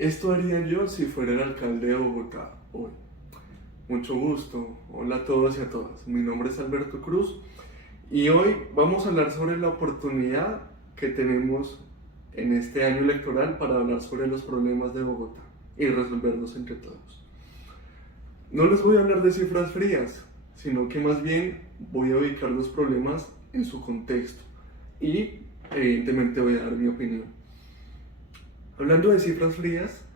Esto haría yo si fuera el alcalde de Bogotá hoy. Mucho gusto, hola a todos y a todas. Mi nombre es Alberto Cruz y hoy vamos a hablar sobre la oportunidad que tenemos en este año electoral para hablar sobre los problemas de Bogotá y resolverlos entre todos. No les voy a hablar de cifras frías, sino que más bien voy a ubicar los problemas en su contexto y evidentemente voy a dar mi opinión. Hablando de cifras frías,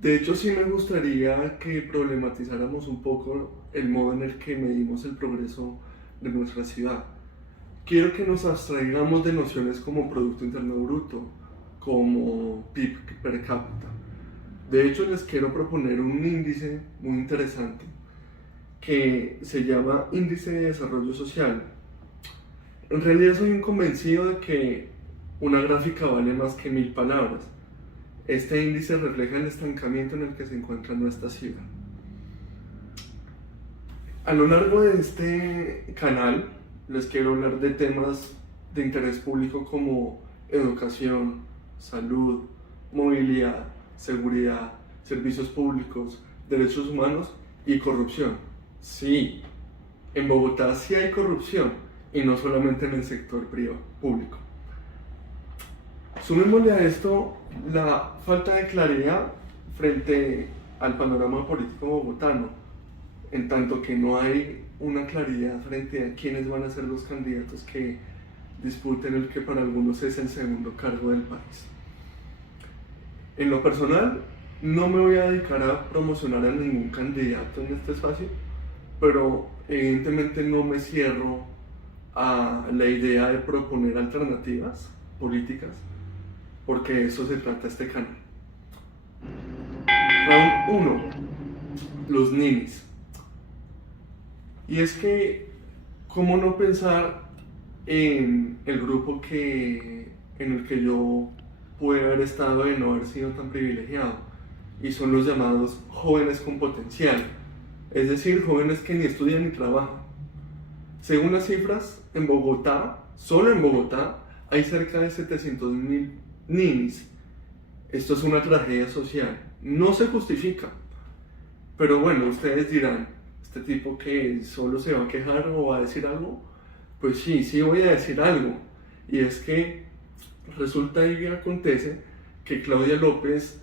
de hecho sí me gustaría que problematizáramos un poco el modo en el que medimos el progreso de nuestra ciudad. Quiero que nos abstraigamos de nociones como Producto Interno Bruto, como PIB per cápita. De hecho, les quiero proponer un índice muy interesante que se llama Índice de Desarrollo Social. En realidad soy un convencido de que una gráfica vale más que 1000 palabras. Este índice refleja el estancamiento en el que se encuentra nuestra ciudad. A lo largo de este canal les quiero hablar de temas de interés público como educación, salud, movilidad, seguridad, servicios públicos, derechos humanos y corrupción. Sí, en Bogotá sí hay corrupción y no solamente en el sector privado, público. Sumémosle a esto la falta de claridad frente al panorama político bogotano, en tanto que no hay una claridad frente a quiénes van a ser los candidatos que disputen el que para algunos es el segundo cargo del país. En lo personal, no me voy a dedicar a promocionar a ningún candidato en este espacio, pero evidentemente no me cierro a la idea de proponer alternativas políticas, porque de eso se trata este canal. Round 1. Los ninis. Y es que, ¿cómo no pensar en el grupo en el que yo pude haber estado de no haber sido tan privilegiado? Y son los llamados jóvenes con potencial, es decir, jóvenes que ni estudian ni trabajan. Según las cifras, en Bogotá, solo en Bogotá, hay cerca de 700.000 ninis. Esto es una tragedia social, no se justifica. Pero bueno, ustedes dirán, ¿este tipo que solo se va a quejar o va a decir algo? Pues sí voy a decir algo. Y es que resulta y acontece que Claudia López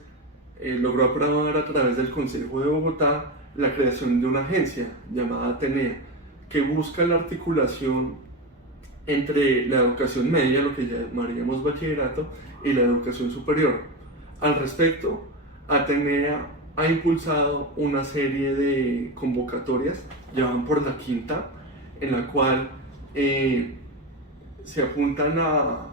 logró aprobar a través del Consejo de Bogotá la creación de una agencia llamada Atenea, que busca la articulación entre la educación media, lo que llamaríamos bachillerato, y la educación superior. Al respecto, Atenea ha impulsado una serie de convocatorias, ya van por la quinta, en la cual se apuntan a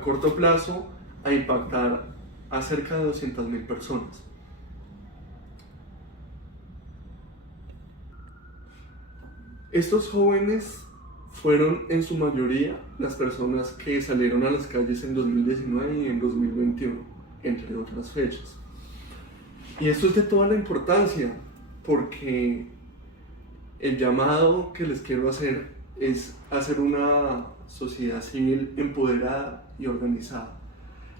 corto plazo a impactar a cerca de 200.000 personas. Estos jóvenes fueron en su mayoría las personas que salieron a las calles en 2019 y en 2021, entre otras fechas. Y esto es de toda la importancia, porque el llamado que les quiero hacer es hacer una sociedad civil empoderada y organizada.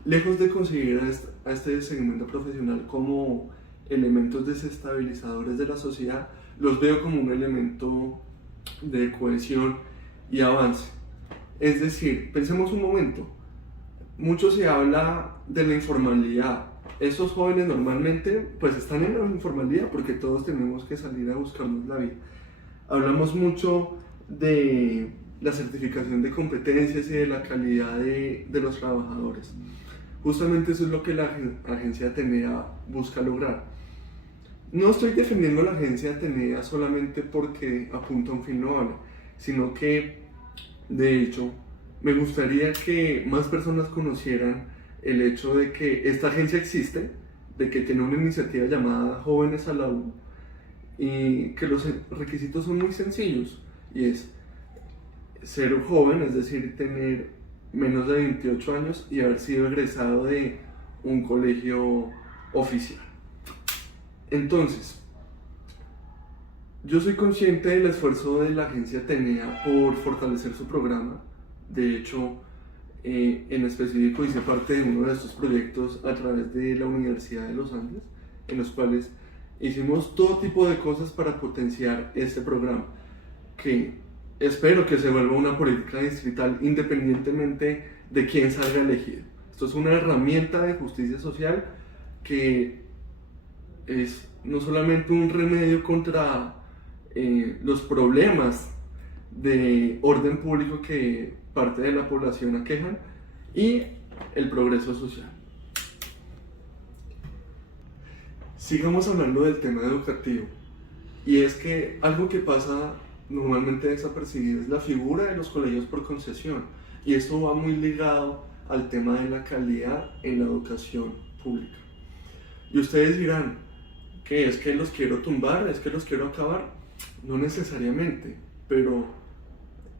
Lejos de conseguir a este segmento profesional como elementos desestabilizadores de la sociedad, los veo como un elemento de cohesión y avance. Es decir, pensemos un momento, mucho se habla de la informalidad. Esos jóvenes normalmente pues están en la informalidad porque todos tenemos que salir a buscarnos la vida. Hablamos mucho de la certificación de competencias y de la calidad de los trabajadores. Justamente eso es lo que la agencia Atenea busca lograr. No estoy defendiendo a la agencia Atenea solamente porque apunta a un fin noble, sino que, de hecho, me gustaría que más personas conocieran el hecho de que esta agencia existe, de que tiene una iniciativa llamada Jóvenes a la U, y que los requisitos son muy sencillos, y es ser joven, es decir, tener menos de 28 años y haber sido egresado de un colegio oficial. Entonces, yo soy consciente del esfuerzo de la agencia Atenea por fortalecer su programa. De hecho, En específico hice parte de uno de estos proyectos a través de la Universidad de los Andes, en los cuales hicimos todo tipo de cosas para potenciar este programa, que espero que se vuelva una política distrital independientemente de quién salga elegido. Esto es una herramienta de justicia social que es no solamente un remedio contra los problemas de orden público que parte de la población aquejan y el progreso social. Sigamos hablando del tema educativo, y es que algo que pasa normalmente desapercibido es la figura de los colegios por concesión, y esto va muy ligado al tema de la calidad en la educación pública. Y ustedes dirán, ¿qué es que los quiero tumbar? ¿Es que los quiero acabar? No necesariamente, pero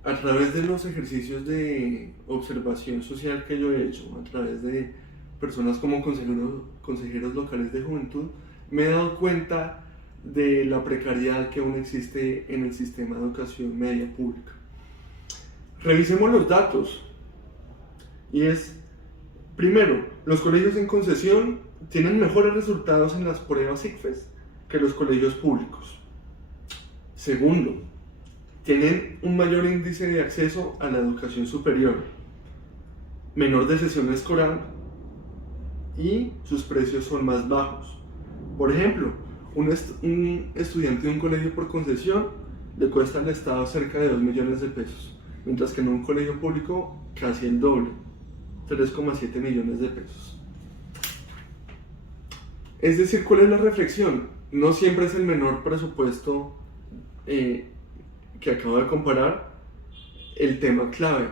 a través de los ejercicios de observación social que yo he hecho, a través de personas como consejeros locales de juventud, me he dado cuenta de la precariedad que aún existe en el sistema de educación media pública. Revisemos los datos. Y es, primero, los colegios en concesión tienen mejores resultados en las pruebas ICFES que los colegios públicos. Segundo, tienen un mayor índice de acceso a la educación superior, menor deserción escolar y sus precios son más bajos. Por ejemplo, un estudiante de un colegio por concesión le cuesta al Estado cerca de 2 millones de pesos, mientras que en un colegio público casi el doble, 3,7 millones de pesos. Es decir, ¿cuál es la reflexión? No siempre es el menor presupuesto que acabo de comparar el tema clave.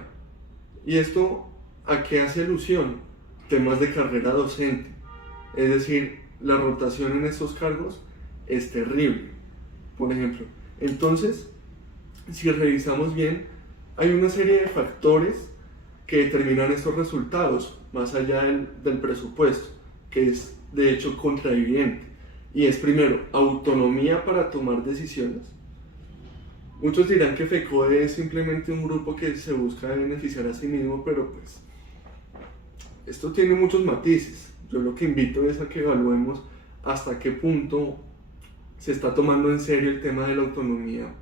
¿Y esto a qué hace alusión? Temas de carrera docente. Es decir, la rotación en estos cargos es terrible, por ejemplo. Entonces, si revisamos bien, hay una serie de factores que determinan estos resultados, más allá del presupuesto, que es de hecho contraevidente. Y es primero, autonomía para tomar decisiones. Muchos dirán que FECODE es simplemente un grupo que se busca beneficiar a sí mismo, pero pues esto tiene muchos matices. Yo lo que invito es a que evaluemos hasta qué punto se está tomando en serio el tema de la autonomía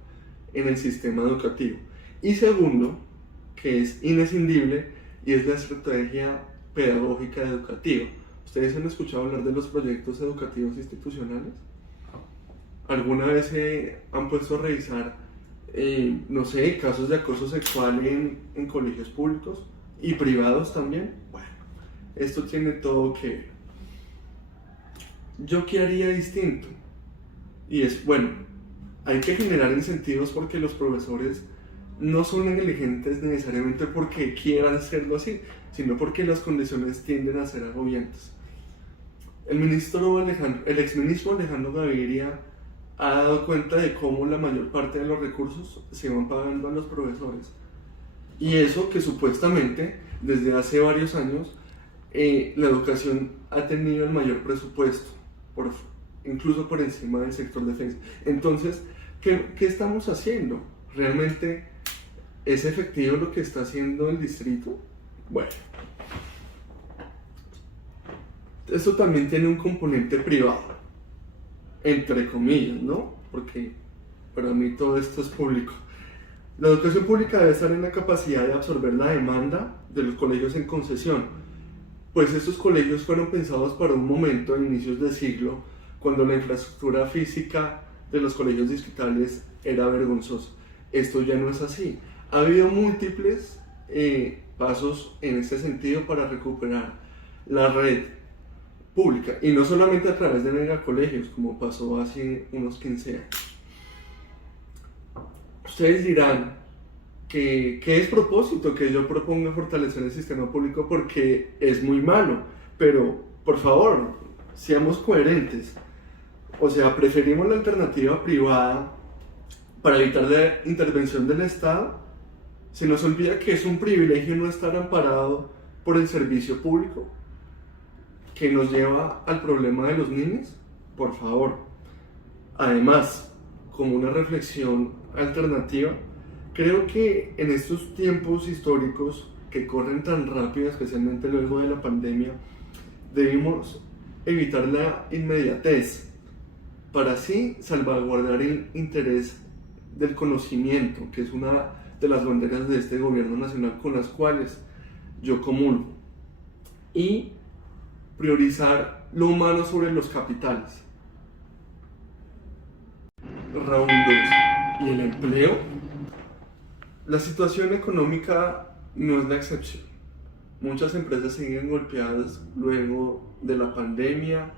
en el sistema educativo. Y segundo, que es inescindible, y es la estrategia pedagógica educativa. ¿Ustedes han escuchado hablar de los proyectos educativos institucionales? ¿Alguna vez se han puesto a revisar, no sé, casos de acoso sexual en colegios públicos y privados también? Bueno, esto tiene todo que ver. ¿Yo qué haría distinto? Y es, bueno, hay que generar incentivos porque los profesores no son negligentes necesariamente porque quieran serlo así, sino porque las condiciones tienden a ser agobiantes. El exministro Alejandro Gaviria ha dado cuenta de cómo la mayor parte de los recursos se van pagando a los profesores. Y eso que supuestamente desde hace varios años la educación ha tenido el mayor presupuesto, incluso por encima del sector defensa. Entonces, ¿qué estamos haciendo? ¿Realmente es efectivo lo que está haciendo el distrito? Bueno, esto también tiene un componente privado, entre comillas, ¿no? Porque para mí todo esto es público. La educación pública debe estar en la capacidad de absorber la demanda de los colegios en concesión, pues estos colegios fueron pensados para un momento de inicios de siglo, cuando la infraestructura física de los colegios distritales era vergonzosa. Esto ya no es así. Ha habido múltiples pasos en este sentido para recuperar la red pública, y no solamente a través de megacolegios, como pasó hace unos 15 años. Ustedes dirán que es propósito que yo proponga fortalecer el sistema público porque es muy malo, pero por favor, seamos coherentes. O sea, preferimos la alternativa privada para evitar la intervención del Estado. Se nos olvida que es un privilegio no estar amparado por el servicio público, que nos lleva al problema de los niños. Por favor. Además, como una reflexión alternativa, creo que en estos tiempos históricos que corren tan rápido, especialmente luego de la pandemia, debemos evitar la inmediatez para así salvaguardar el interés del conocimiento, que es una de las banderas de este gobierno nacional con las cuales yo comulgo, y priorizar lo humano sobre los capitales. Round 2. ¿Y el empleo? La situación económica no es la excepción. Muchas empresas siguen golpeadas luego de la pandemia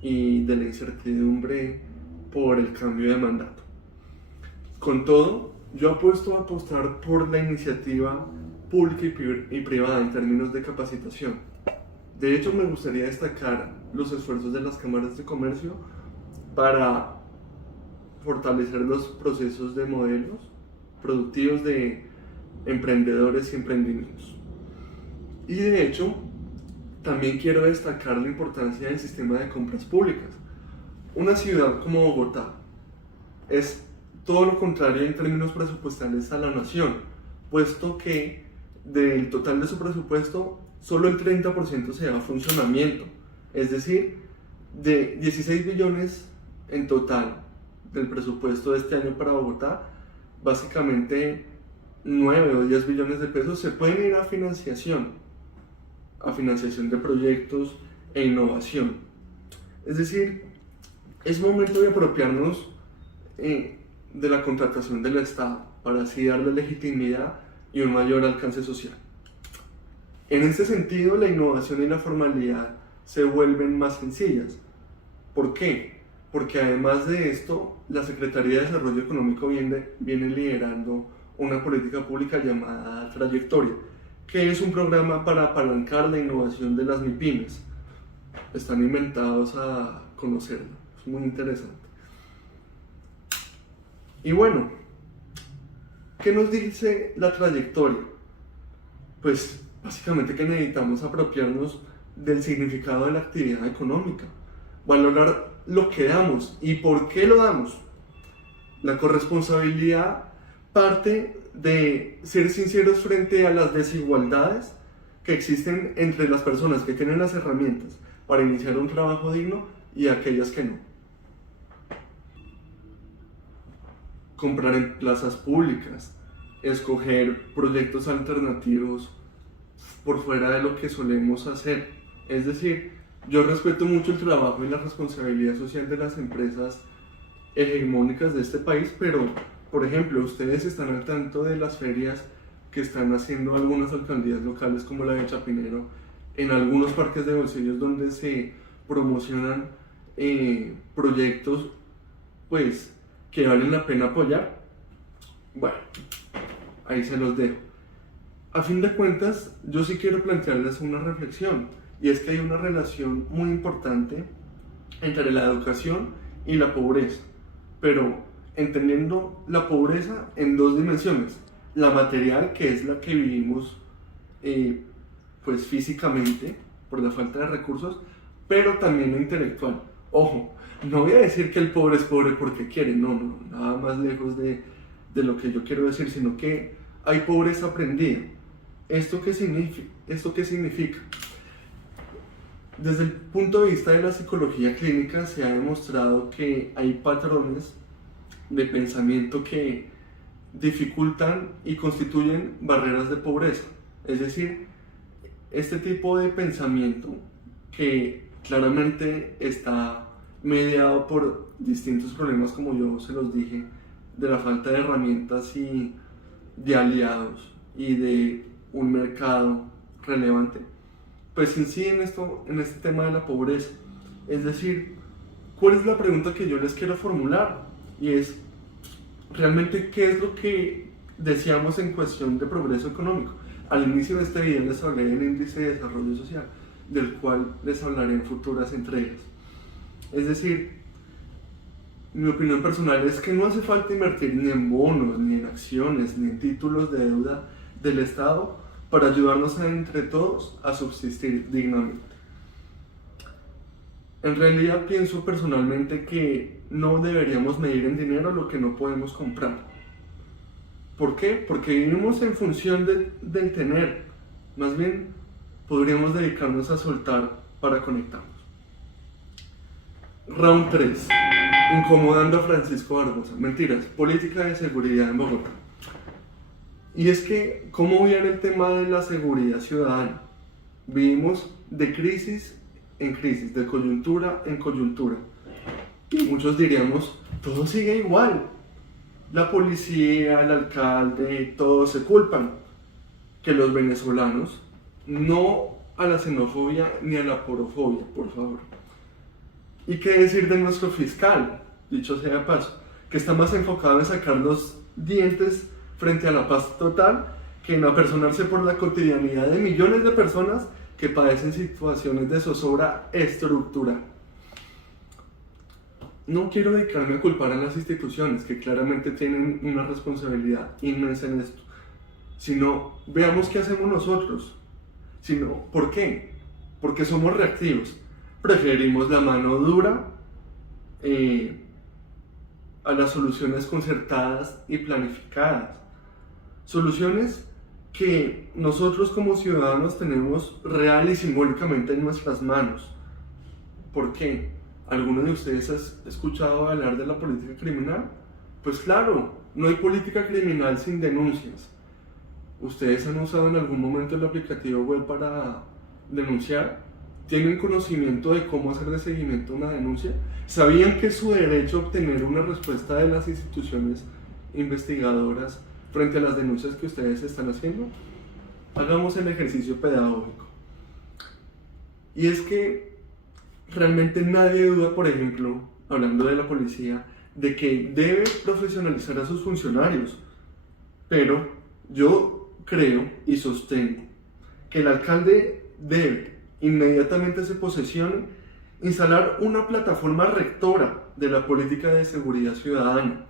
y de la incertidumbre por el cambio de mandato. Con todo, yo apuesto a apostar por la iniciativa pública y privada en términos de capacitación. De hecho, me gustaría destacar los esfuerzos de las cámaras de comercio para fortalecer los procesos de modelos productivos de emprendedores y emprendimientos. Y de hecho, también quiero destacar la importancia del sistema de compras públicas. Una ciudad como Bogotá es todo lo contrario en términos presupuestales a la nación, puesto que del total de su presupuesto, solo el 30% se da a funcionamiento. Es decir, de 16 billones en total del presupuesto de este año para Bogotá, básicamente 9 o 10 billones de pesos se pueden ir a financiación de proyectos e innovación. Es decir, es momento de apropiarnos de la contratación del Estado para así darle legitimidad y un mayor alcance social. En este sentido, la innovación y la formalidad se vuelven más sencillas. ¿Por qué? Porque además de esto, la Secretaría de Desarrollo Económico viene liderando una política pública llamada Trayectoria, que es un programa para apalancar la innovación de las MIPYMES. Están inventados a conocerlo, es muy interesante. Y bueno, ¿qué nos dice la trayectoria? Pues básicamente que necesitamos apropiarnos del significado de la actividad económica, valorar lo que damos y por qué lo damos. La corresponsabilidad parte de ser sinceros frente a las desigualdades que existen entre las personas que tienen las herramientas para iniciar un trabajo digno y aquellas que no. Comprar en plazas públicas, escoger proyectos alternativos por fuera de lo que solemos hacer. Es decir, yo respeto mucho el trabajo y la responsabilidad social de las empresas hegemónicas de este país, pero, por ejemplo, ustedes están al tanto de las ferias que están haciendo algunas alcaldías locales como la de Chapinero, en algunos parques de bolsillos donde se promocionan proyectos pues que valen la pena apoyar. Bueno, ahí se los dejo. A fin de cuentas, yo sí quiero plantearles una reflexión, y es que hay una relación muy importante entre la educación y la pobreza, pero entendiendo la pobreza en dos dimensiones: la material, que es la que vivimos pues físicamente por la falta de recursos, pero también la intelectual. Ojo, no voy a decir que el pobre es pobre porque quiere, no, nada más lejos de lo que yo quiero decir, sino que hay pobreza aprendida. ¿Esto qué significa? Desde el punto de vista de la psicología clínica se ha demostrado que hay patrones de pensamiento que dificultan y constituyen barreras de pobreza. Es decir, este tipo de pensamiento que claramente está mediado por distintos problemas, como yo se los dije, de la falta de herramientas y de aliados y de un mercado relevante, pues incide en este tema de la pobreza. Es decir, ¿cuál es la pregunta que yo les quiero formular? Y es, ¿realmente qué es lo que deseamos en cuestión de progreso económico? Al inicio de este video les hablé del índice de desarrollo social, del cual les hablaré en futuras entregas. Es decir, mi opinión personal es que no hace falta invertir ni en bonos, ni en acciones, ni en títulos de deuda del Estado para ayudarnos entre todos a subsistir dignamente. En realidad pienso personalmente que no deberíamos medir en dinero lo que no podemos comprar. ¿Por qué? Porque vivimos en función del tener, Más bien, podríamos dedicarnos a soltar para conectarnos. Round 3. Incomodando a Francisco Barbosa. Mentiras, política de seguridad en Bogotá. Y es que, ¿cómo viene el tema de la seguridad ciudadana? Vivimos de crisis en crisis, de coyuntura en coyuntura. Y muchos diríamos, todo sigue igual. La policía, el alcalde, todos se culpan. Que los venezolanos, no a la xenofobia ni a la porofobia, por favor. ¿Y qué decir de nuestro fiscal? Dicho sea de paso, que está más enfocado en sacar los dientes frente a la paz total que en apersonarse por la cotidianidad de millones de personas que padecen situaciones de zozobra estructural. No quiero dedicarme a culpar a las instituciones, que claramente tienen una responsabilidad inmensa en esto, sino veamos qué hacemos nosotros. Sino, ¿por qué? Porque somos reactivos. Preferimos la mano dura a las soluciones concertadas y planificadas. Soluciones que nosotros como ciudadanos tenemos real y simbólicamente en nuestras manos. ¿Por qué? ¿Alguno de ustedes ha escuchado hablar de la política criminal? Pues claro, no hay política criminal sin denuncias. ¿Ustedes han usado en algún momento el aplicativo web para denunciar? ¿Tienen conocimiento de cómo hacer de seguimiento una denuncia? ¿Sabían que es su derecho obtener una respuesta de las instituciones investigadoras frente a las denuncias que ustedes están haciendo? Hagamos el ejercicio pedagógico. Y es que realmente nadie duda, por ejemplo, hablando de la policía, de que debe profesionalizar a sus funcionarios. Pero yo creo y sostengo que el alcalde debe, inmediatamente se posesione, instalar una plataforma rectora de la política de seguridad ciudadana,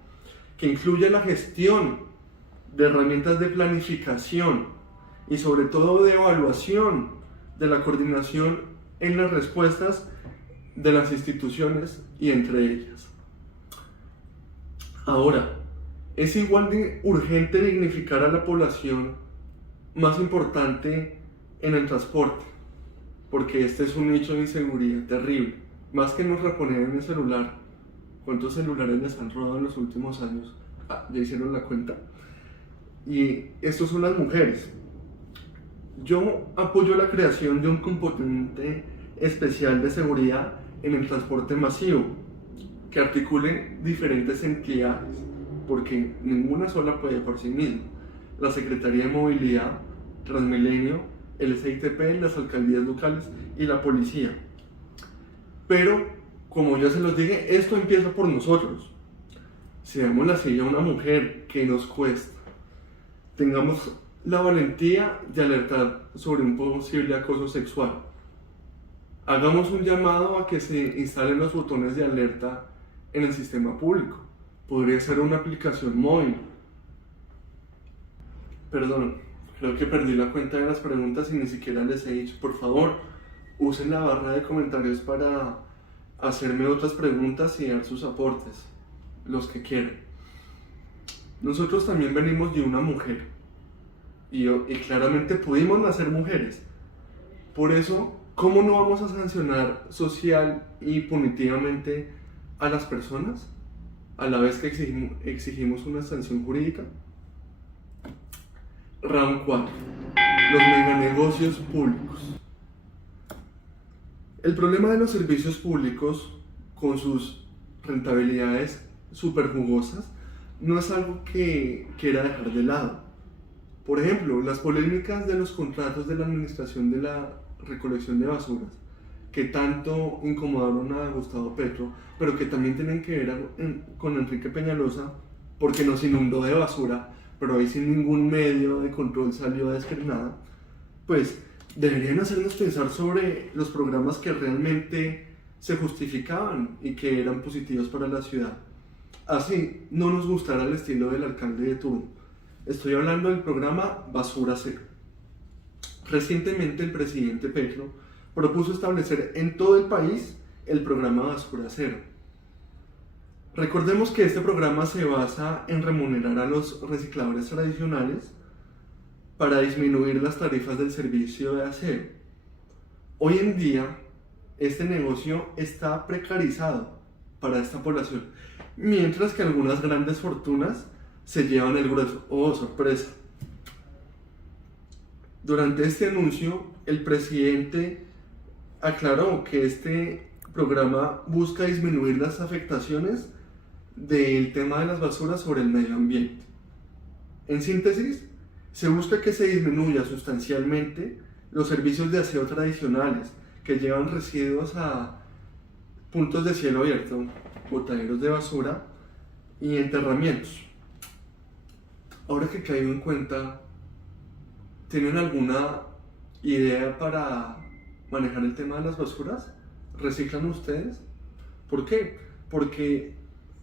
que incluya la gestión de herramientas de planificación y sobre todo de evaluación de la coordinación en las respuestas de las instituciones y entre ellas. Ahora, es igual de urgente dignificar a la población más importante en el transporte, porque este es un nicho de inseguridad terrible, más que nos reponer en el celular. ¿Cuántos celulares les han robado en los últimos años? Ya hicieron la cuenta. Y estos son las mujeres. Yo apoyo la creación de un componente especial de seguridad en el transporte masivo, que articule diferentes entidades, porque ninguna sola puede por sí misma. La Secretaría de Movilidad, Transmilenio, el SITP, las alcaldías locales y la policía. Pero, como ya se los dije, esto empieza por nosotros. Si damos la silla a una mujer que nos cuesta, tengamos la valentía de alertar sobre un posible acoso sexual. Hagamos un llamado a que se instalen los botones de alerta en el sistema público. Podría ser una aplicación móvil. Perdón, creo que perdí la cuenta de las preguntas y ni siquiera les he dicho. Por favor, usen la barra de comentarios para hacerme otras preguntas y dar sus aportes, los que quieran. Nosotros también venimos de una mujer y claramente pudimos nacer mujeres. Por eso, ¿cómo no vamos a sancionar social y punitivamente a las personas a la vez que exigimos una sanción jurídica? Round 4. Los meganegocios públicos. El problema de los servicios públicos con sus rentabilidades súper jugosas no es algo que quiera dejar de lado. Por ejemplo, las polémicas de los contratos de la administración de la recolección de basuras, que tanto incomodaron a Gustavo Petro, pero que también tienen que ver con Enrique Peñalosa, porque nos inundó de basura, pero ahí sin ningún medio de control salió a decir nada, pues deberían hacernos pensar sobre los programas que realmente se justificaban y que eran positivos para la ciudad. Así no nos gustará el estilo del alcalde de turno. Estoy hablando del programa Basura Cero. Recientemente el presidente Petro propuso establecer en todo el país el programa Basura Cero. Recordemos que este programa se basa en remunerar a los recicladores tradicionales para disminuir las tarifas del servicio de aseo. Hoy en día, este negocio está precarizado para esta población, mientras que algunas grandes fortunas se llevan el grueso. ¡Oh, sorpresa! Durante este anuncio, el presidente aclaró que este programa busca disminuir las afectaciones del tema de las basuras sobre el medio ambiente. En síntesis, se busca que se disminuya sustancialmente los servicios de aseo tradicionales que llevan residuos a puntos de cielo abierto, botaderos de basura y enterramientos. Ahora que caigo en cuenta, ¿tienen alguna idea para manejar el tema de las basuras? ¿Reciclan ustedes? ¿Por qué? Porque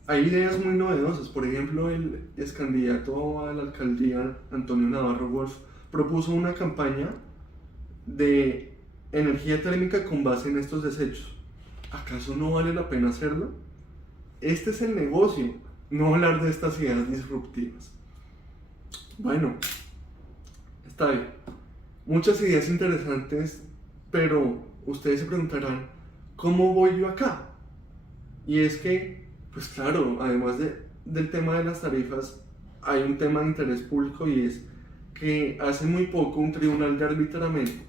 hay ideas muy novedosas. Por ejemplo, el ex candidato a la alcaldía, Antonio Navarro Wolf, propuso una campaña de energía térmica con base en estos desechos. ¿Acaso no vale la pena hacerlo? Este es el negocio, no hablar de estas ideas disruptivas. Bueno, está bien. Muchas ideas interesantes, pero ustedes se preguntarán, ¿cómo voy yo acá? Y es que, pues claro, además del tema de las tarifas, hay un tema de interés público y es que hace muy poco un tribunal de arbitramiento,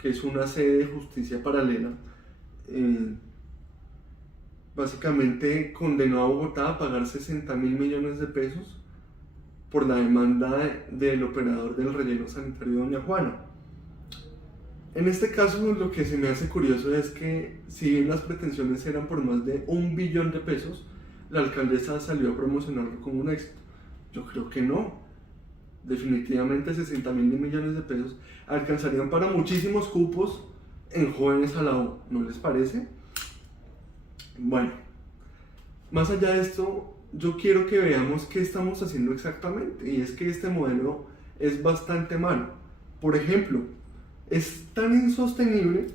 que es una sede de justicia paralela, básicamente condenó a Bogotá a pagar 60.000 millones de pesos por la demanda del operador del relleno sanitario Doña Juana. En este caso, lo que se me hace curioso es que, si bien las pretensiones eran por más de 1 billón de pesos, la alcaldesa salió a promocionarlo como un éxito. Yo creo que no. Definitivamente 60.000 millones de pesos alcanzarían para muchísimos cupos en jóvenes a la U, ¿no les parece? Bueno, más allá de esto, yo quiero que veamos qué estamos haciendo exactamente, y es que este modelo es bastante malo. Por ejemplo, es tan insostenible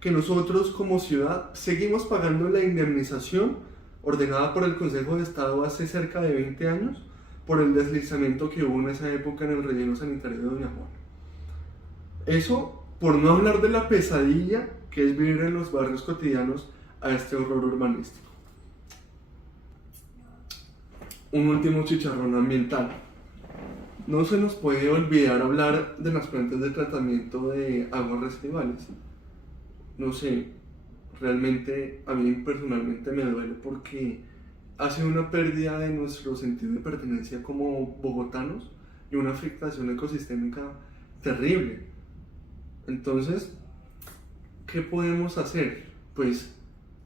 que nosotros como ciudad seguimos pagando la indemnización ordenada por el Consejo de Estado hace cerca de 20 años por el deslizamiento que hubo en esa época en el relleno sanitario de Doña Juana. Eso por no hablar de la pesadilla que es vivir en los barrios cotidianos a este horror urbanístico. Un último chicharrón ambiental. No se nos puede olvidar hablar de las plantas de tratamiento de aguas residuales. No sé, realmente a mí personalmente me duele porque hace una pérdida de nuestro sentido de pertenencia como bogotanos y una afectación ecosistémica terrible. Entonces, ¿qué podemos hacer? Pues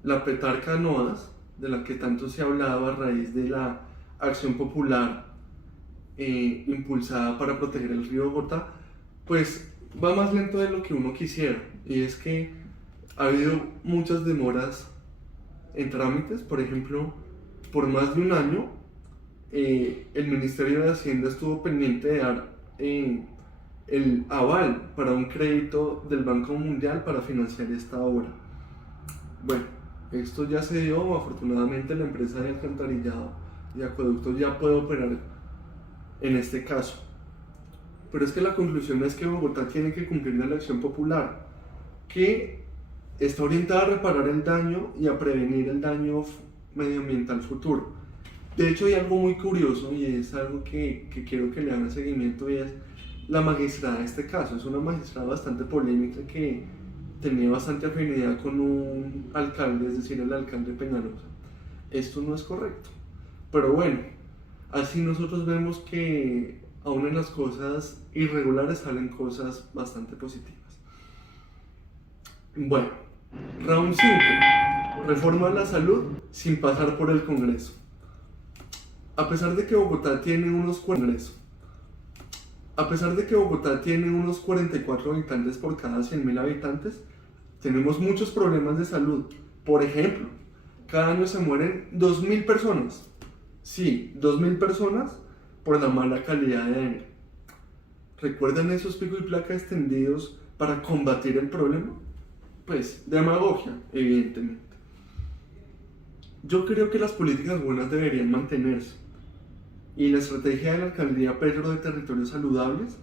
la petarca NOAS, de la que tanto se ha hablado a raíz de la acción popular impulsada para proteger el río Bogotá, pues va más lento de lo que uno quisiera, y es que ha habido muchas demoras en trámites. Por ejemplo, por más de un año el Ministerio de Hacienda estuvo pendiente de dar el aval para un crédito del Banco Mundial para financiar esta obra. Bueno, esto ya se dio. Afortunadamente la empresa de alcantarillado y acueductos ya puede operar en este caso. Pero es que la conclusión es que Bogotá tiene que cumplir la elección popular, que está orientada a reparar el daño y a prevenir el daño medioambiental futuro. De hecho, hay algo muy curioso, y es algo que quiero que le hagan seguimiento, y es la magistrada de este caso. Es una magistrada bastante polémica que tenía bastante afinidad con un alcalde, es decir, el alcalde Peñalosa. Esto no es correcto. Pero bueno, así nosotros vemos que aún en las cosas irregulares salen cosas bastante positivas. Bueno, round 5. Reforma a la salud sin pasar por el Congreso. A pesar de que Bogotá tiene unos 44 habitantes por cada 100.000 habitantes, tenemos muchos problemas de salud. Por ejemplo, cada año se mueren 2.000 personas. Sí, 2.000 personas por la mala calidad de aire. ¿Recuerdan esos pico y placa extendidos para combatir el problema? Pues demagogia, evidentemente. Yo creo que las políticas buenas deberían mantenerse, y la estrategia de la alcaldía Petro de territorios saludables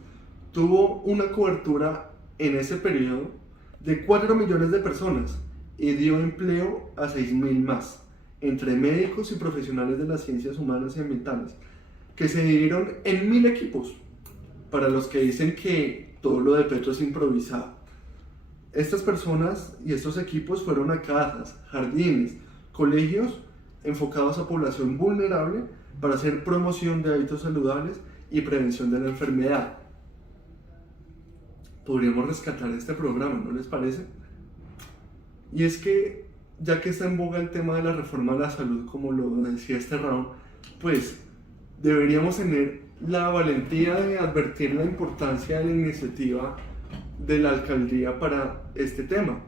tuvo una cobertura en ese periodo de 4 millones de personas y dio empleo a 6.000 más, entre médicos y profesionales de las ciencias humanas y ambientales, que se dividieron en 1.000 equipos, para los que dicen que todo lo de Petro es improvisado. Estas personas y estos equipos fueron a casas, jardines, colegios enfocados a población vulnerable para hacer promoción de hábitos saludables y prevención de la enfermedad. Podríamos rescatar este programa, ¿no les parece? Y es que, ya que está en boga el tema de la reforma de la salud, como lo decía este round, pues deberíamos tener la valentía de advertir la importancia de la iniciativa de la alcaldía para este tema.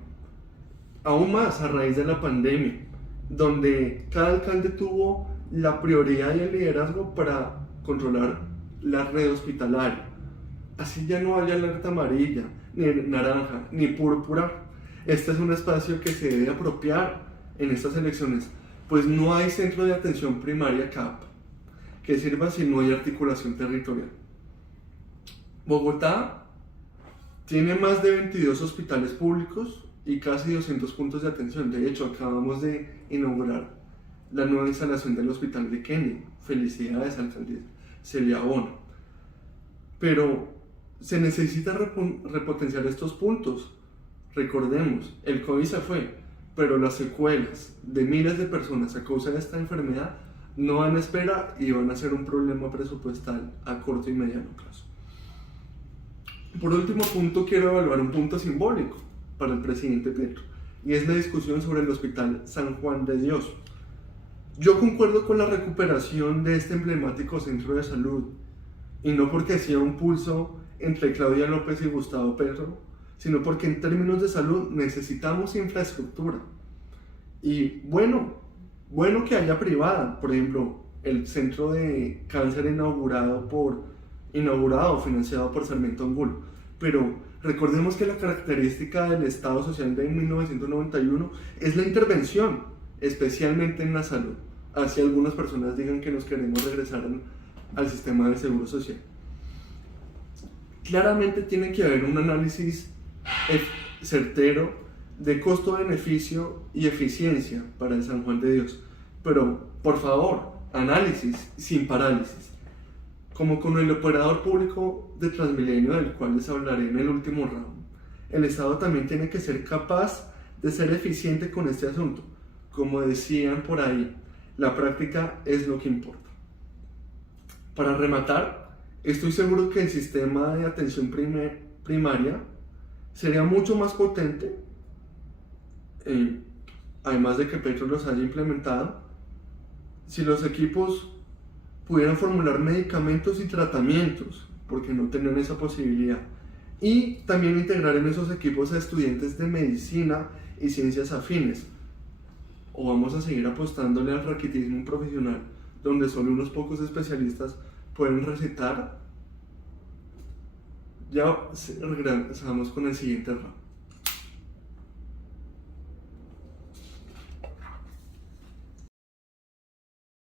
Aún más a raíz de la pandemia, donde cada alcalde tuvo la prioridad y el liderazgo para controlar la red hospitalaria. Así ya no haya alerta amarilla, ni naranja, ni púrpura. Este es un espacio que se debe apropiar en estas elecciones, pues no hay centro de atención primaria CAP que sirva si no hay articulación territorial. Bogotá tiene más de 22 hospitales públicos y casi 200 puntos de atención. De hecho, acabamos de inaugurar la nueva instalación del hospital de Kenia. Felicidades, alcaldesa Celia Bono. Pero se necesita repotenciar estos puntos. Recordemos, el COVID se fue, pero las secuelas de miles de personas a causa de esta enfermedad no dan espera y van a ser un problema presupuestal a corto y mediano plazo. Por último punto, quiero evaluar un punto simbólico para el presidente Petro, y es la discusión sobre el Hospital San Juan de Dios. Yo concuerdo con la recuperación de este emblemático centro de salud, y no porque sea un pulso entre Claudia López y Gustavo Petro, sino porque en términos de salud necesitamos infraestructura. Y bueno que haya privada, por ejemplo, el centro de cáncer financiado por Sarmiento Angulo. Pero recordemos que la característica del Estado Social de 1991 es la intervención, especialmente en la salud. Así algunas personas digan que nos queremos regresar al sistema del seguro social. Claramente tiene que haber un análisis certero de costo-beneficio y eficiencia para el San Juan de Dios. Pero, por favor, análisis sin parálisis. Como con el operador público de Transmilenio, del cual les hablaré en el último round, el Estado también tiene que ser capaz de ser eficiente con este asunto. Como decían por ahí, la práctica es lo que importa. Para rematar, estoy seguro que el sistema de atención primaria sería mucho más potente, además de que Petro los haya implementado, si los equipos pudieran formular medicamentos y tratamientos, porque no tenían esa posibilidad, y también integrar en esos equipos a estudiantes de medicina y ciencias afines. O vamos a seguir apostándole al raquitismo profesional, donde solo unos pocos especialistas pueden recetar. Ya regresamos con el siguiente round.